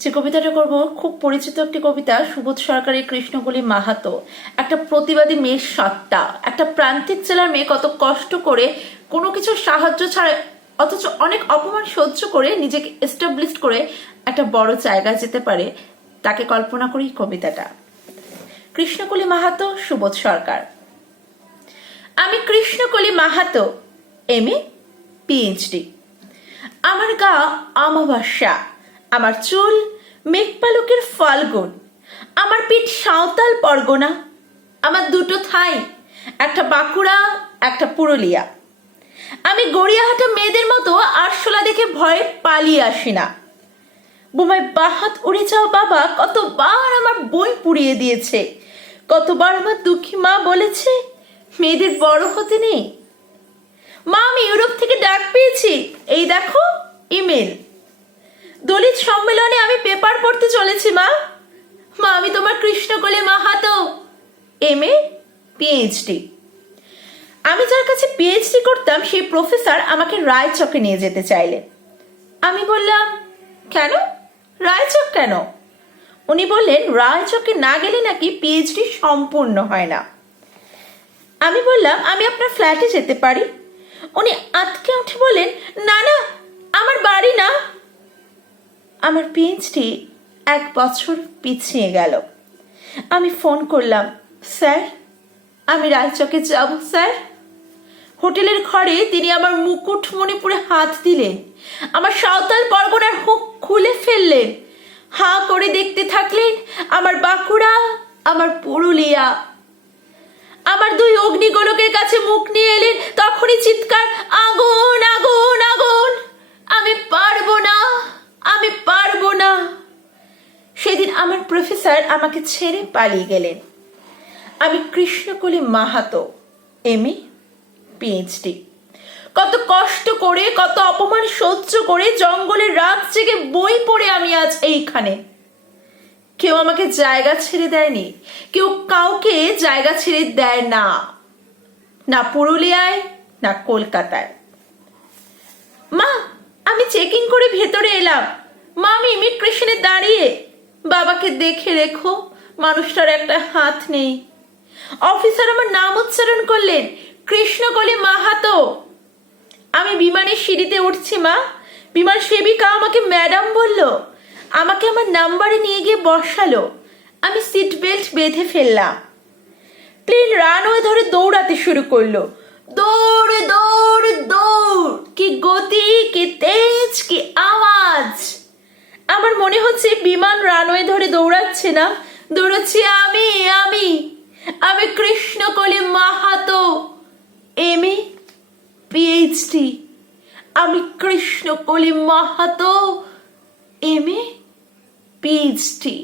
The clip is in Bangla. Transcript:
যে কবিতাটা করব, খুব পরিচিত একটি কবিতা, সুবোধ সরকারের কৃষ্ণকলি মাহাতো। একটা প্রতিবাদী মেয়ের সত্তা একটা প্রান্তিক জেলার মেয়ে কত কষ্ট করে কোনো কিছু সাহায্য ছাড়া, অথচ অনেক অপমান সহ্য করে নিজেকে এস্টাবলিশ করে একটা বড় জায়গায় যেতে পারে। তাকে কল্পনা করি কবিতাটা। কৃষ্ণকলি মাহাতো, সুবোধ সরকার। আমি Krishnakali Mahato, M A PhD আমার গা আমাবাস্যা আমার চুল মেঘপালকের ফাল্গুন, আমার পিঠ সাঁওতাল পরগনা, আমার দুটো থাই, একটা বাঁকুড়া, একটা পুরুলিয়া। আমি গড়িয়াহাটা মেয়েদের মতো আরশোলা দেখে ভয়ে পালিয়ে আসি না। বোমায় বাহাত উড়ে যাও বাবা কতবার আমার বই পুড়িয়ে দিয়েছে, কতবার আমার দুঃখী মা বলেছে, মেয়েদের বড় হতে নেই। মা, আমি ইউরোপ থেকে ডাক পেয়েছি, এই দেখো, ইমেল। দলিত সম্মেলনে আমি পেপার পড়তে চলেছি, মা। মা, আমি তোমার Krishnakali Mahato. M A PhD আমি যার কাছে পিএইচডি করতাম, সেই প্রফেসর আমাকে রায়চকে নিয়ে যেতে চাইলেন আমি বললাম, কেন? রায়চক কেন? উনি বললেন, রায়চকে না গেলে নাকি পিএইচডি সম্পূর্ণ হয় না। আমি বললাম, আমি আপনার ফ্ল্যাটে যেতে পারি। উনি আটকে উঠে বলেন না না আমার পিএইচডি এক বছর পিছিয়ে গেল। আমি ফোন করলাম, স্যার, আমি রায়চকে যাব, স্যার? হোটেলের ঘরে তিনি আমার মুকুট মণিপুরে হাত দিলেন, আমার সাঁওতাল পরগনার হুক খুলে ফেললেন, হাঁ করে দেখতে থাকলেন আমার বাঁকুড়া, আমার পুরুলিয়া। আমার দুই অগ্নিগোলকের কাছে মুখ নিয়ে এলেন তখনই চিৎকার আগুন আগুন আগুন আমি পারব না আমি পারব না সেদিন আমার প্রফেসর আমাকে ছেড়ে পালিয়ে গেলেন। আমি Krishnakali Mahato, M A PhD কত কষ্ট করে, কত অপমান সহ্য করে জঙ্গলের রাত জেগে বই পড়ে আমি আজ এইখানে। কেউ আমাকে জায়গা ছেড়ে দেয়নি, কেউ কাউকে জায়গা ছেড়ে দেয় না। না পুরুলিয়ায়, না কলকাতায়। মা, আমি চেকিং করে ভেতরে এলাম। মা, আমি ইমিগ্রেশনে দাঁড়িয়ে বাবাকে দেখে রেখো, মানুষটার একটা হাত নেই। অফিসার আমার নাম উচ্চারণ করলেন, কৃষ্ণকলি মাহাতো। আমি বিমানের সিঁড়িতে উঠছি, মা। বিমান সেবিকা আমাকে ম্যাডাম বলল, আমাকে আমার নাম্বারে নিয়ে গিয়ে বসালো। আমি সিট বেল্ট বেঁধে ফেললাম। প্লেন রানওয়ে ধরে দৌড়াতে শুরু করল। দৌড় দৌড় দৌড়। ধরে দৌড়াচ্ছে না? দৌড়াচ্ছি আমি আমি। আমি Krishnakali Mahato. M A PhD আমি Krishnakali Mahato. M A PhD